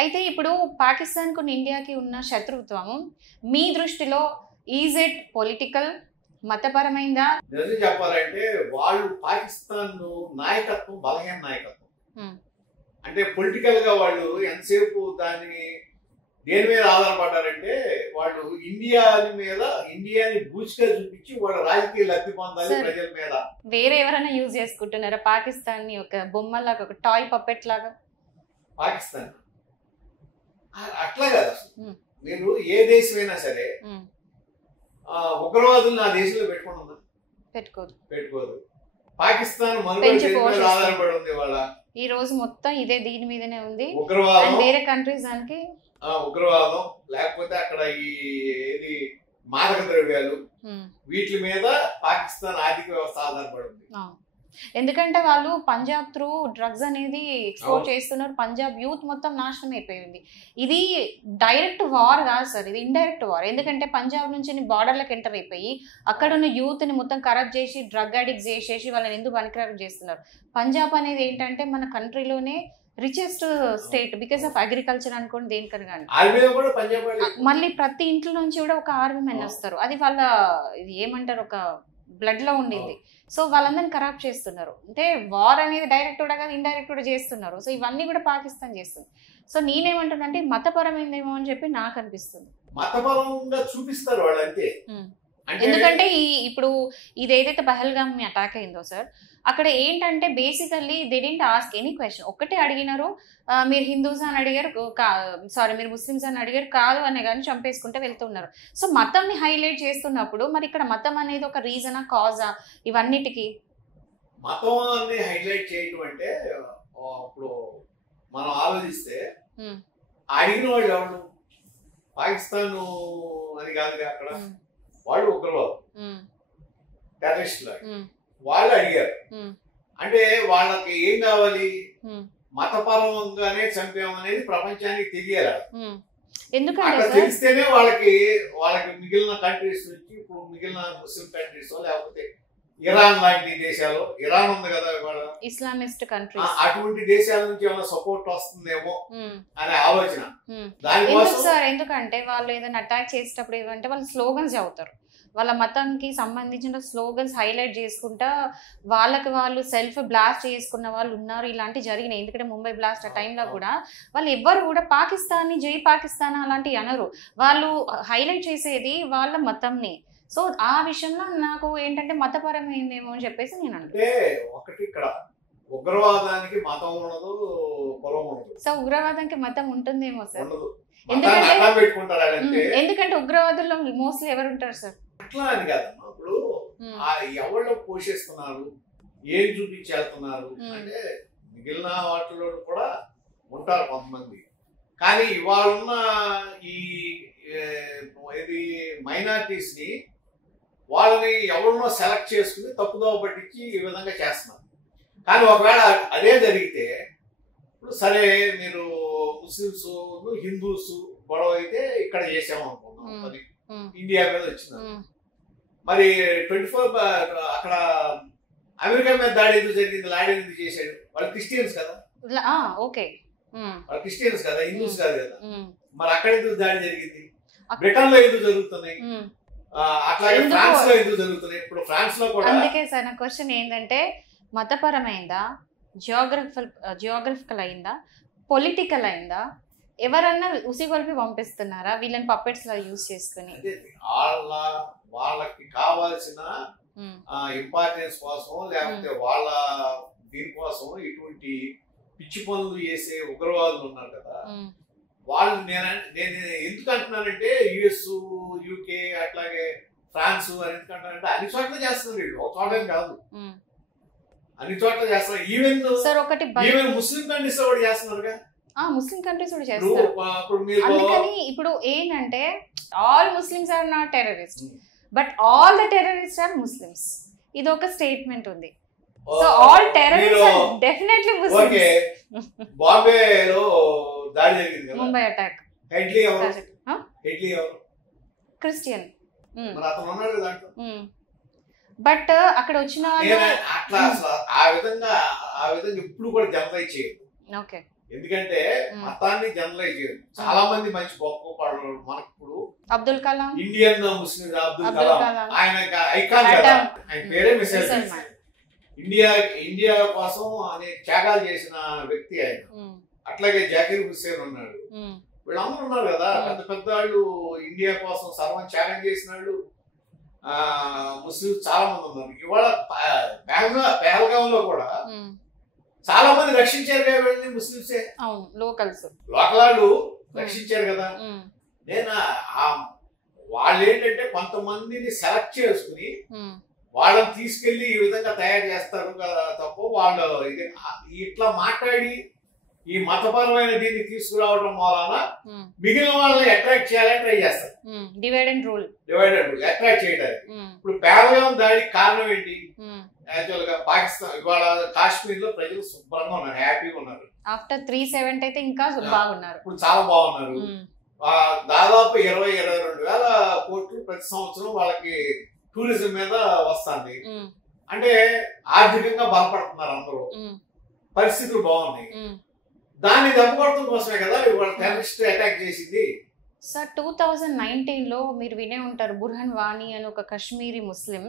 అయితే ఇప్పుడు పాకిస్తాన్‌కు ఇండియాకి ఉన్న శత్రుత్వం మీ దృష్టిలో ఈజ్ ఇట్ పొలిటికల్, మతపరమైందా? నిజం చెప్పాలంటే వాళ్ళు పాకిస్తాన్ నాయకత్వం బలహీన నాయకత్వం. అంటే పొలిటికల్ గా వాళ్ళు ఎంతసేపు దాన్ని దేని మీద ఆధారపడ్డారంటే వాళ్ళు ఇండియాని బూచిగా చూపించి వాళ్ళ రాజకీయ లబ్ధి పొందాలి ప్రజల మీద. వేరే ఎవరైనా యూజ్ చేసుకుంటున్నారా పాకిస్తాన్ ని ఒక బొమ్మలాగా, ఒక టాయ్ పప్పెట్ లాగా? పాకిస్తాన్ అట్లా కాదు అసలు. మీరు ఏ దేశమైనా సరే ఉగ్రవాదులు నా దేశంలో పెట్టుకోదు. పాకిస్తాన్ మనుగడ ఆధారపడి ఉంది. వాళ్ళ ఈ రోజు మొత్తం ఇదే దీని మీదనే ఉంది. ఉగ్రవాదం, వేరే కంట్రీస్ దానికి ఉగ్రవాదం లేకపోతే అక్కడ ఏది మాదక ద్రవ్యాలు, వీటి మీద పాకిస్తాన్ ఆర్థిక వ్యవస్థ ఆధారపడి ఉంది. ఎందుకంటే వాళ్ళు పంజాబ్ త్రూ డ్రగ్స్ అనేది ఎక్స్పోర్ట్ చేస్తున్నారు. పంజాబ్ యూత్ మొత్తం నాశనం అయిపోయింది. ఇది డైరెక్ట్ వార్ కాదు సార్, ఇది ఇండైరెక్ట్ వార్. ఎందుకంటే పంజాబ్ నుంచి బార్డర్లకు ఎంటర్ అయిపోయి అక్కడ ఉన్న యూత్ ని మొత్తం కరప్ట్ చేసి డ్రగ్ అడిక్ట్ చేసేసి వాళ్ళని ఎందుకు పనికిరారు చేస్తున్నారు. పంజాబ్ అనేది ఏంటంటే మన కంట్రీలోనే richest state because of agriculture అనుకోండి, దేనికని కానీ. మళ్ళీ ప్రతి ఇంట్లో నుంచి కూడా ఒక ఆర్మీ మెన్ వస్తారు. అది వాళ్ళ ఇది ఏమంటారు, ఒక బ్లడ్ లో ఉండింది. సో వాళ్ళందరినీ కరప్ట్ చేస్తున్నారు. అంటే వార్ అనేది డైరెక్ట్ కూడా కాదు, ఇండైరెక్ట్ కూడా చేస్తున్నారు. సో ఇవన్నీ కూడా పాకిస్తాన్ చేస్తుంది. సో నేనేమంటున్నా అంటే మతపరమైందేమో అని చెప్పి నాకు అనిపిస్తుంది. మతపరంగా చూపిస్తారు వాళ్ళు అంతే. ఎందుకంటే ఇప్పుడు ఇదేదైతే పహల్గామ్ అటాక్ అయిందో సార్, అక్కడ ఏంటంటే basically they didn't ask any question. ఒక్కటే అడిగినారు, మీరు హిందూస్ అని అడిగారు, సారీ మీరు ముస్లిమ్స్ అని అడిగారు, కాదు అనే కానీ చంపేసుకుంటే వెళ్తున్నారు. సో మతంని హైలైట్ చేస్తున్నప్పుడు మరి ఇక్కడ మతం అనేది ఒక రీజనా, కాజా ఇవన్నిటికి? మతాన్ని హైలైట్ చేయటం అంటే ఇప్పుడు మనం ఆలోచిస్తే అడిగిన వాళ్ళు ఎవరు? పాకిస్తాన్ అని కాదుగా, అక్కడ వాళ్ళు ఉగ్రవాదం టెర్రరిస్టులు వాళ్ళు అడిగారు. అంటే వాళ్ళకి ఏం కావాలి? మతపరంగానే చంపామనేది ప్రపంచానికి తెలియాలి. ఎందుకంటే తెలిస్తేనే వాళ్ళకి మిగిలిన కంట్రీస్ నుంచి, ఇప్పుడు మిగిలిన ముస్లిం కంట్రీస్ లేకపోతే ఇరాన్ లాంటి దేశాలు, ఇరాన్ ఉంది కదా ఇవాళ ఇస్లామిస్ట్ కంట్రీ, అటువంటి దేశాల నుంచి ఏమైనా సపోర్ట్ వస్తుందేమో అనే ఆలోచన దానికోసం సార్. ఎందుకంటే వాళ్ళు ఏదైనా అటాక్ చేసేటప్పుడు ఏమంటే వాళ్ళు స్లోగన్స్ చదువుతారు. వాళ్ళ మతానికి సంబంధించిన స్లోగన్స్ హైలైట్ చేసుకుంటా వాళ్ళకి వాళ్ళు సెల్ఫ్ బ్లాస్ట్ చేసుకున్న వాళ్ళు ఉన్నారు. ఇలాంటి జరిగినాయి. ఎందుకంటే ముంబై బ్లాస్ట్ ఆ టైంలో కూడా వాళ్ళు ఎవ్వరు కూడా పాకిస్తాన్ జై పాకిస్తాన్ అలాంటివి అనరు. వాళ్ళు హైలైట్ చేసేది వాళ్ళ మతంని. సో ఆ విషయంలో నాకు ఏంటంటే మతపరమైందేమో అని చెప్పేసి నేను అంటే ఒకటి ఇక్కడ ఉగ్రవాదానికి మతం ఉండదు, కులం ఉండదు. సో ఉగ్రవాదానికి మతం ఉంటుందేమో సార్. ఎందుకంటే ఉగ్రవాదుల్లో మోస్ట్లీ ఎవరు ఉంటారు సార్? అట్లా అని కాదమ్మా. ఇప్పుడు ఎవరు పోషిస్తున్నారు, ఏం చూపించి వెళ్తున్నారు అంటే మిగిలిన వాటిలో కూడా ఉంటారు కొంతమంది. కానీ ఇవాళ ఉన్న ఇది మైనారిటీస్ ని వాళ్ళని ఎవరినో సెలెక్ట్ చేసుకుని తప్పుదోవ పట్టించి ఈ విధంగా చేస్తున్నారు. కానీ ఒకవేళ అదే జరిగితే ఇప్పుడు సరే మీరు ముస్లిమ్స్ హిందూస్ గొడవ అయితే ఇక్కడ చేసాము అనుకున్నాం, అది ఇండియా మీద వచ్చింది. మరి 24 అక్కడ అమెరికా మీద దాడి ఎందుకు జరిగింది? లాడీ ఎందుకు చేశాడు? వాళ్ళు క్రిస్టియన్స్ కదా, వాళ్ళు క్రిస్టియన్స్ కదా, హిందూస్ కాదు కదా. మరి అక్కడ ఎందుకు దాడి జరిగింది? బ్రిటన్ లో ఎందుకు జరుగుతున్నాయి, అట్లాగే ఫ్రాన్స్ లో ఎందుకు జరుగుతున్నాయి? ఇప్పుడు ఫ్రాన్స్ లో కూడా. అందుకే సార్ నా క్వశ్చన్ ఏంటంటే మతపరమైందా, జియోగ్రఫికల్ అయిందా, పొలిటికల్ అయిందా? ఎవరన్నా ఉసిగొల్పి పంపిస్తున్నారా వీళ్ళని పప్పెట్స్ లా యూజ్ చేసుకుని? వాళ్ళకి కావాల్సిన ఇంపార్టెన్స్ కోసం లేకపోతే వాళ్ళ దీనికోసం ఇటువంటి పిచ్చి పనులు చేసే ఉగ్రవాదులు ఉన్నారు కదా, వాళ్ళు నేను ఎందుకు అంటున్నానంటే యుఎస్, యూకే అట్లాగే ఫ్రాన్స్ అని ఎందుకు అంటున్నానంటే అన్ని చోట్ల చేస్తున్నారు వీళ్ళు, ఒక చోట కాదు, అన్ని చోట్ల చేస్తున్నారు. ఈవెన్ ముస్లిం కంట్రీస్ కూడా చేస్తున్నారుగా. ముస్లిం కంట్రీస్ కూడా చేస్తారు. అందుకని ఇప్పుడు ఏంటంటే all Muslims are not terrorist but all the terrorist are Muslims. ఇది ఒక స్టేట్మెంట్ ఉంది. So all terrorist are definitely Muslims. బాంబేలో దాడి జరిగింది కదా, ముంబై అటాక్. హెడ్లీ ఎవరు? క్రిస్టియన్. మరి అతను ఉన్నాడు దాంట్లో. బట్ అక్కడ వచ్చిన అట్లా ఆ విధంగా ఇప్పుడు కూడా జనరలైజ్ చేయదు. ఓకే, ఎందుకంటే మతాన్ని జనరలైజ్ చేయదు. చాలా మంది మంచి గొప్ప వాళ్ళు మనకి ఇప్పుడు అబ్దుల్ కలాం, ఇండియన్ ముస్లిం అబ్దుల్ కలాం, ఆయన ఐకాన్ కదా, ఆయన పేరే మిసైల్. ఇండియా కోసం అనేక త్యాగాలు చేసిన వ్యక్తి ఆయన. అట్లాగే జాకిర్ హుస్సేన్ ఉన్నాడు, వీళ్ళందరూ ఉన్నారు కదా పెద్ద పెద్ద వాళ్ళు, ఇండియా కోసం సర్వం త్యాగం చేసిన వాళ్ళు ముస్లిమ్స్ చాలా మంది ఉన్నారు. ఇవాళ పహల్గామ్ లో కూడా చాలా మంది రక్షించారు కదా వీళ్ళని, ముస్లింసే లోకల్ వాళ్ళు రక్షించారు కదా. నేను వాళ్ళు ఏంటంటే కొంతమందిని సెలెక్ట్ చేసుకుని వాళ్ళని తీసుకెళ్లి ఈ విధంగా తయారు చేస్తారు కదా తప్ప వాళ్ళు ఇట్లా మాట్లాడి ఈ మతపరమైన దీన్ని తీసుకురావడం వలన మిగిలిన వాళ్ళని అట్రాక్ట్ చేయాలని ట్రై చేస్తారు. డివైడ్ అండ్ రూల్ అట్రాక్ట్ చేయడానికి. ఇప్పుడు పహల్గామ్ దాడికి కారణం ఏంటి? యాక్చువల్ గా పాకిస్తాన్ ఇవాళ కాశ్మీర్ లో ప్రజలు శుభ్రంగా ఉన్నారు, హ్యాపీగా ఉన్నారు. ఆఫ్టర్ 370 అయితే ఇంకా బాగున్నారు, ఇప్పుడు చాలా బాగున్నారు. దాదాపు 22,000 కోట్లు ప్రతి సంవత్సరం వాళ్ళకి టూరిజం మీద వస్తుంది. అంటే ఆర్థికంగా బలపడుతున్నారు అందరూ, పరిస్థితులు బాగున్నాయి. దాన్ని దెబ్బకొట్టడం కోసమే కదా ఇవాళ టెర్రరిస్ట్ అటాక్ చేసింది. సార్ 2019లో మీరు వినే ఉంటారు, బుర్హాన్ వానీ అని ఒక కశ్మీరీ ముస్లిం,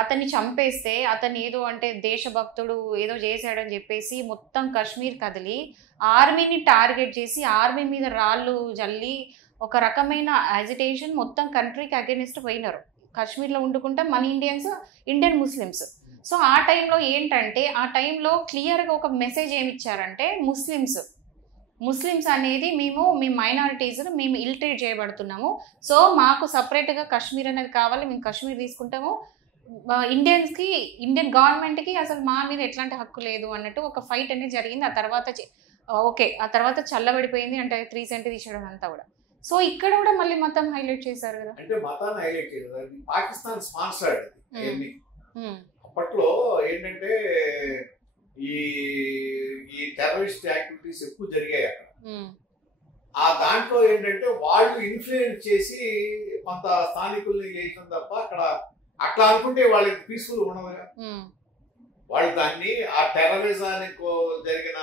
అతన్ని చంపేస్తే అతను ఏదో అంటే దేశభక్తుడు ఏదో చేశాడని చెప్పేసి మొత్తం కాశ్మీర్ కదిలి ఆర్మీని టార్గెట్ చేసి ఆర్మీ మీద రాళ్ళు జల్లి ఒక రకమైన యాజిటేషన్ మొత్తం కంట్రీకి అగెనిస్ట్ పోయినారు. కాశ్మీర్లో వండుకుంటే మన ఇండియన్ ముస్లిమ్స్. సో ఆ టైంలో ఏంటంటే ఆ టైంలో క్లియర్గా ఒక మెసేజ్ ఏమి ఇచ్చారంటే ముస్లిమ్స్ అనేది మేము మైనారిటీస్ మేము ఇల్ట్రేట్ చేయబడుతున్నాము, సో మాకు సపరేట్గా కాశ్మీర్ అనేది కావాలి, మేము కాశ్మీర్ తీసుకుంటాము, ఇండియన్ గవర్నమెంట్కి అసలు మా మీద ఎట్లాంటి హక్కు లేదు అన్నట్టు ఒక ఫైట్ అనేది జరిగింది. ఆ తర్వాత చల్లబడిపోయింది అంటే 370 తీసేయడం అంతా కూడా. సో ఇక్కడ కూడా మళ్ళీ మతం హైలైట్ చేశారు కదా. అంటే మతాన్ని హైలైట్ చేయలేదు, పాకిస్తాన్ స్పాన్సర్డ్. అప్పట్లో ఏంటంటే ఈ టెర్రరిస్ట్ యాక్టివిటీస్ ఎక్కువ జరిగాయి అక్కడ. ఆ దాంట్లో ఏంటంటే వాళ్ళు ఇన్ఫ్లుయెన్స్ చేసి కొంత స్థానికుల్ని చేయడం తప్ప అక్కడ అట్లా అనుకుంటే వాళ్ళకి పీస్ఫుల్ ఉండదు. వాళ్ళు దాన్ని ఆ టెర్రరిజానికి జరిగిన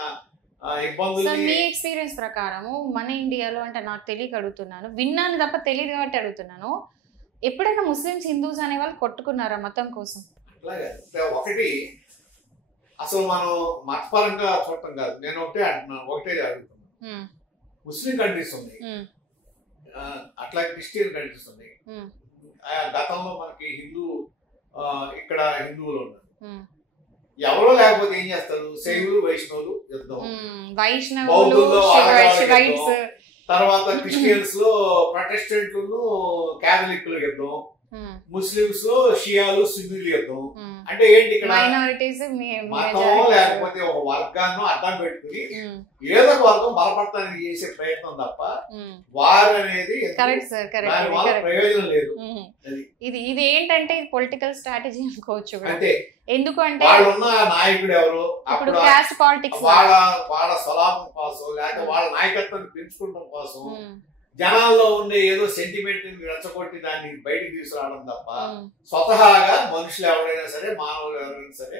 ఇబ్బందులు. మీ ఎక్స్పీరియన్స్ ప్రకారము మన ఇండియాలో అంటే నాకు తెలియక అడుగుతున్నాను, విన్నాను తప్ప తెలియదు కాబట్టి అడుగుతున్నాను, ఎప్పుడైనా ముస్లిమ్స్ హిందూస్ అనే వాళ్ళు కొట్టుకున్నారా మతం కోసం? అట్లాగే ఒకటి అసలు మనం మతపరంగా చూడటం కాదు, నేను ఒకటే అడుగుతున్నాను. ముస్లిం కంట్రీస్ ఉన్నాయి, అట్లా క్రిస్టియన్ కంట్రీస్ ఉన్నాయి. గతంలో మనకి ఇక్కడ హిందువులు ఉన్నారు, ఎవరో లేకపోతే ఏం చేస్తారు, శైవులు వైష్ణవులు యుద్ధం, బౌద్ధుల్లో తర్వాత క్రిస్టియన్స్ లో ప్రొటెస్టెంట్లు క్యాథలిక్లు యుద్ధం, ముస్లిమ్స్ లో షియాలు సున్నీలు యుద్ధం. అంటే ఏంటి ఇక్కడ మతం లేకపోతే ఒక వర్గాన్ని అడ్డం పెట్టుకుని ఏదో ఒక వర్గం బలపడటానికి చేసే ప్రయత్నం తప్ప వారు అనేది ప్రయోజనం లేదు. ఇది ఏంటంటే పొలిటికల్ స్ట్రాటజీ అనుకోవచ్చు. అంటే ఎందుకంటే వాళ్ళున్న నాయకుడు ఎవరు అప్పుడు కాస్ట్ పాలిటిక్స్ వాళ్ళ స్వలాభం కోసం లేకపోతే వాళ్ళ నాయకత్వాన్ని పెంచుకోవడం కోసం జనాల్లో ఉండే ఏదో సెంటిమెంట్ రెచ్చగొట్టి దాన్ని బయటికి తీసుకురావడం తప్ప స్వతహాగా మనుషులు ఎవరైనా సరే మానవులు ఎవరైనా సరే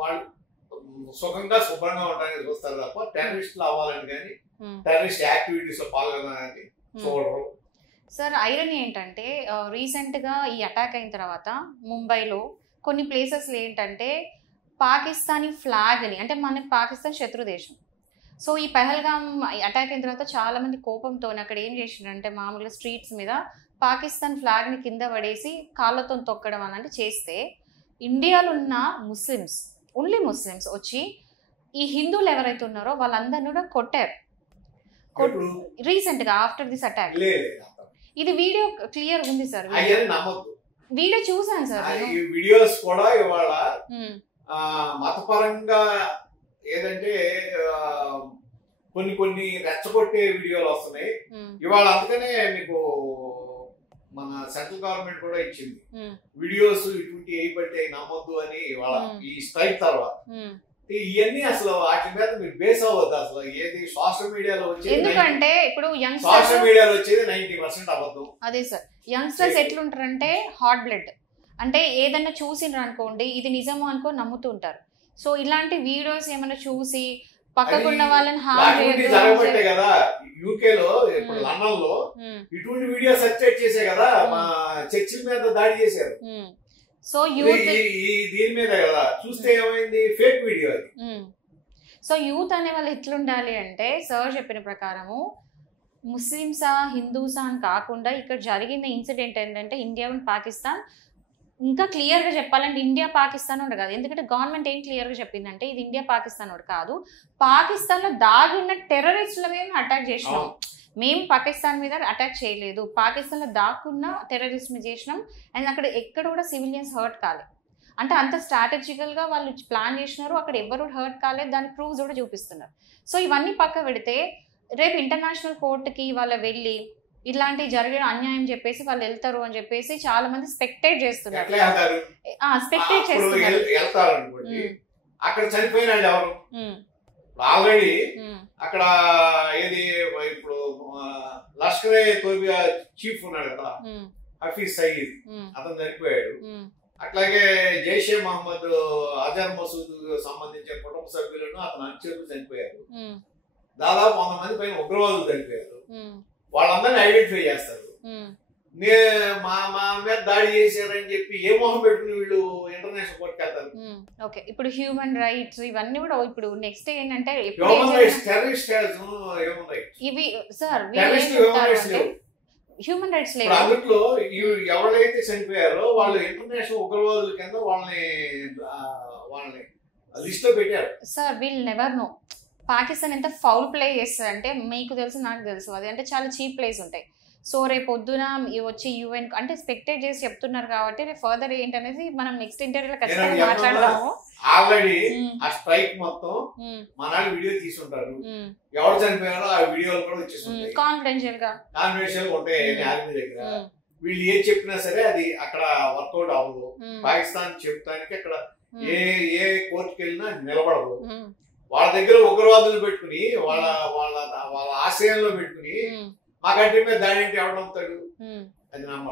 వాళ్ళు సుఖంగా శుభ్రంగా ఉండడానికి చూస్తారు తప్ప టెర్రరిస్టులు అవ్వాలని కానీ టెర్రరిస్ట్ యాక్టివిటీస్ లో పాల్గొనాలని చూడరు. సార్ ఐరన్ ఏంటంటే రీసెంట్ గా ఈ అటాక్ అయిన తర్వాత ముంబైలో కొన్ని ప్లేసెస్ ఏంటంటే పాకిస్తానీ ఫ్లాగ్ ని, అంటే మనకి పాకిస్తాన్ శత్రు దేశం, సో ఈ పహల్గామ్ అటాక్ అయిన తర్వాత చాలా మంది కోపంతో అక్కడ ఏం చేసిండ్రంటే మామూలుగా స్ట్రీట్స్ మీద పాకిస్తాన్ ఫ్లాగ్ ని కింద పడేసి కాళ్ళతో తొక్కడం అని చేస్తే ఇండియాలో ఉన్న ముస్లిమ్స్, ఓన్లీ ముస్లిమ్స్ వచ్చి ఈ హిందువులు ఎవరైతే ఉన్నారో వాళ్ళందరినీ కూడా కొట్టారు రీసెంట్ గా ఆఫ్టర్ దిస్ అటాక్. ఇది వీడియో క్లియర్ ఉంది సార్, వీడియో చూసాను సార్. ఈ వీడియోస్ కూడా ఇవాళ మతపరంగా ఏదంటే కొన్ని రెచ్చగొట్టే వీడియోలు వస్తున్నాయి ఇవాళ. అందుకనే మీకు మన సెంట్రల్ గవర్నమెంట్ కూడా ఇచ్చింది వీడియోస్ ఇటువంటి వేయబట్టి నమ్మొద్దు అని ఇవాళ ఈ స్ట్రైక్ తర్వాత. ఇవన్నీ అసలు వాటి మీద మీరు బేస్ అవ్వద్దు. అసలు ఏది సోషల్ మీడియాలో వచ్చేది, ఎందుకంటే ఇప్పుడు సోషల్ మీడియాలో వచ్చేది 90% అబద్ధం. అదే సార్, యంగ్స్టర్స్ ఎట్లుంటారంటే హాట్ బ్లడ్, అంటే ఏదన్నా చూసిండ్రు అనుకోండి ఇది నిజము అనుకో నమ్ముతూ ఉంటారు. సో ఇలాంటి వీడియోస్ ఏమైనా చూసి పక్కకున్న వాళ్ళని హామ్ జరగబట్టే కదా యూకేలో ఇప్పుడు లండన్ లో ఇటువంటి వీడియో సర్క్యులేట్ చేసే కదా మా చర్చిల మీద దాడి చేశారు. సో యూత్ దీని మీద కదా చూస్తే ఏమైంది, ఫేక్ వీడియో అది. సో యూత్ అనే వాళ్ళు ఎట్లుండాలి అంటే సార్ చెప్పిన ప్రకారము ముస్లిమ్సా హిందూసా అని కాకుండా ఇక్కడ జరిగిన ఇన్సిడెంట్ ఏంటంటే ఇండియా అండ్ పాకిస్తాన్. ఇంకా క్లియర్గా చెప్పాలంటే ఇండియా పాకిస్తాన్ ఒకటి కాదు, ఎందుకంటే గవర్నమెంట్ ఏం క్లియర్గా చెప్పిందంటే ఇది ఇండియా పాకిస్తాన్ ఒకటి కాదు, పాకిస్తాన్లో దాగున్న టెర్రరిస్టుల మీద అటాక్ చేసినాం, మేము పాకిస్తాన్ మీద అటాక్ చేయలేదు, పాకిస్తాన్లో దాక్కున్న టెర్రరిస్ట్ మీద చేసినాం. అండ్ అక్కడ ఎక్కడ కూడా సివిలియన్స్ హర్ట్ కాలేదు. అంటే అంత స్ట్రాటజికల్గా వాళ్ళు ప్లాన్ చేసినారు, అక్కడ ఎవరు హర్ట్ కాలేదు, దాని ప్రూఫ్స్ కూడా చూపిస్తున్నారు. సో ఇవన్నీ పక్క పెడితే రేపు ఇంటర్నేషనల్ కోర్టుకి వాళ్ళు వెళ్ళి ఇలాంటి జరిగిన అన్యాయం చెప్పేసి వాళ్ళు వెళ్తారు అని చెప్పేసి చాలా మంది స్పెక్టేట్ చేస్తున్నారు. స్పెక్టేట్ చేస్తున్నారు. అక్కడ చనిపోయిన ఎవరు ఆల్రెడీ అక్కడ ఏది ఇప్పుడు లష్కరే తోబియా చీఫ్ ఉన్నాడు కదా హఫీజ్ సయీద్, అతను చనిపోయాడు. అట్లాగే జైషే మహమ్మద్ అజర్ మసూద్ సంబంధించిన కుటుంబ సభ్యులను అతను అనుచరులు చనిపోయారు. దాదాపు 100 మంది పైన ఉగ్రవాదులు చనిపోయారు. వాళ్ళందరినీ ఐడెంటిఫై చేస్తారు. మా మీద దాడి చేశారని చెప్పి ఏ మొహం పెట్టుకుని వీళ్ళు ఇంటర్నేషనల్ కోర్టుకి వెళ్తారు. ఓకే, ఇప్పుడు హ్యూమన్ రైట్స్ ఇవన్నీ కూడా ఇప్పుడు నెక్స్ట్ ఏంటంటే హ్యూమన్ రైట్స్ టెర్రరిస్ట్ ఇవి సార్ హ్యూమన్ రైట్స్ లేదు. అందులో ఎవరైతే చనిపోయారో వాళ్ళు ఇంటర్నేషనల్ ఉగ్రవాదుల కింద వాళ్ళని లిస్ట్ లో పెట్టారు. Sir we'll never know Pakistan ఎంత ఫౌల్ ప్లే చేస్తుందంటే మీకు తెలుసు నాకు తెలుసు, అది అంటే చాలా చీప్ ప్లేస్ ఉంటాయి. సో రేపు పొద్దున వచ్చి యూఎన్ అంటే స్పెక్టేట్ చేసి చెప్తున్నారు కాబట్టి రేపు ఫర్దర్ ఏంటనేది మనం నెక్స్ట్ ఇంటర్వ్యూలో ఖచ్చితంగా మాట్లాడదాము. ఆల్రెడీ ఆ స్ట్రైక్ మొత్తం మన వీడియో తీసుకుంటారు, ఎవరు చనిపోయారో ఆ వీడియోలు కూడా వచ్చేస్తుంటాయి, కాన్ఫిడెన్షియల్ గా ఉంటాయి ఆర్మీ దగ్గర. వీళ్ళు ఏం చెప్పినా సరే అది అక్కడ వర్కౌట్ అవ్వదు. పాకిస్తాన్ చెప్తానికి అక్కడ ఏ కోర్టుకి వెళ్ళినా నిలబడదు. వాళ్ళ దగ్గర ఉగ్రవాదులు పెట్టుకుని వాళ్ళ వాళ్ళ వాళ్ళ ఆశయంలో పెట్టుకుని మా కంట్రీ మీద దాడి అంటే ఎవడవుతాడు, అది నమ్మరు.